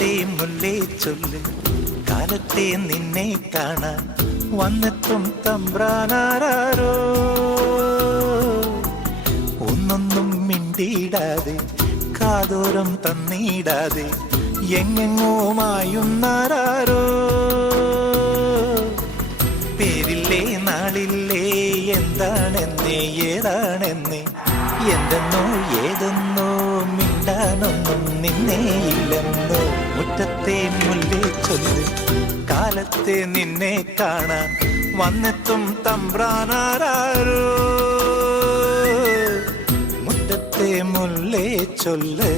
മുറ്റത്തെ മുല്ലേ ചൊല്ല് കാലത്തെ നിന്നെ കാണാൻ വന്നെത്തും തമ്പ്രാനാരോ. ഒന്നൊന്നും മിണ്ടിയിടാതെ കാതോരം തന്നിടാതെ എങ്ങെങ്ങോ മായുന്നാരോ. പേരില്ലേ നാളില്ലേ എന്താണെന്നേ ഏതാണെന്നേ എന്തെന്നോ ഏതെന്നോ മിണ്ടാനൊന്നും നിന്നെ ഇല്ലെന്നോ. മുറ്റത്തെ മുല്ലേ ചൊല്ല് കാലത്തെ നിന്നെ കാണാൻ വന്നെത്തും തമ്പ്രാനാരോ. മുറ്റത്തെ മുല്ലേ ചൊല്ല്.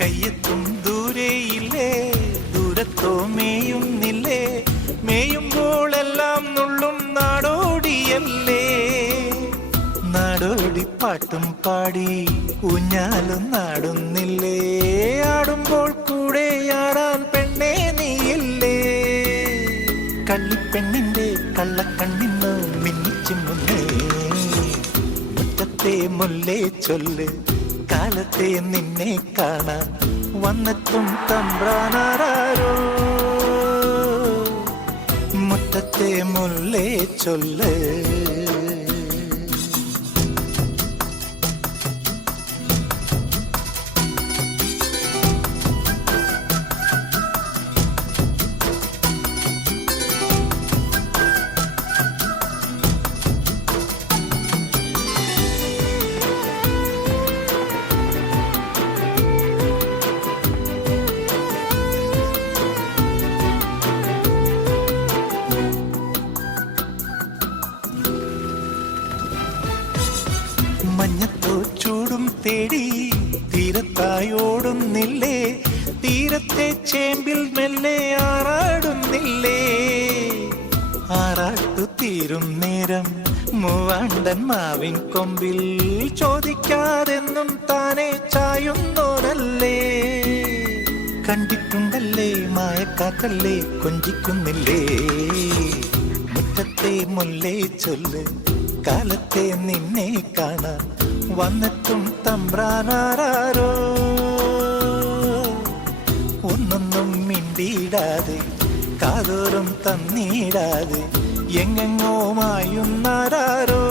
കയ്യെത്തും ദൂരെയില്ലേ ദൂരത്തോ മേയുന്നില്ലേ. മേയുമ്പോഴെല്ലാം നുള്ളും നാടോടിയല്ലേ. നാടോടി പാട്ടും പാടി ഊഞ്ഞാലും നാടുന്നില്ലേ. ആടുമ്പോൾ കൂടെ ആടാൻ പെണ്ണേ നീയില്ലേ. കള്ളിപ്പെണ്ണിന്റെ കള്ളക്കണ്ണിന്ന് മിന്നിച്ചുമുന്നേ. മുറ്റത്തെ മുല്ലേ ചൊല്ല് കാലത്തെ നിന്നെ കാണാൻ വന്നെത്തും തമ്പ്രാനാരോ. മുറ്റത്തെ മുല്ലേ ചൊല്ല്. മഞ്ഞത്തോ ചൂടും തേടി തീരത്തായോടുന്നില്ലേ. തീരത്തെ ചേമ്പിൽ മെല്ലെ ആറാടുന്നില്ലേ. ആറാട്ടു തീരും നേരം മൂവാണ്ടൻ മാവിൻ കൊമ്പിൽ ചോദിക്കാതെന്നും താനെ ചായുന്നോരല്ലേ. കണ്ടിട്ടുണ്ടല്ലേ മായക്കാക്കല്ലേ കൊഞ്ചിക്കുന്നില്ലേ. മുറ്റത്തെ മുല്ലേ ചൊല്ല് കാലത്തെ നിന്നെ കാണാൻ വന്നെത്തും തമ്പ്രാനാരോ. ഒന്നൊന്നും മിണ്ടിയിടാതെ കാതോരം തന്നിടാതെ എങ്ങെങ്ങോ മായുന്നാരോ.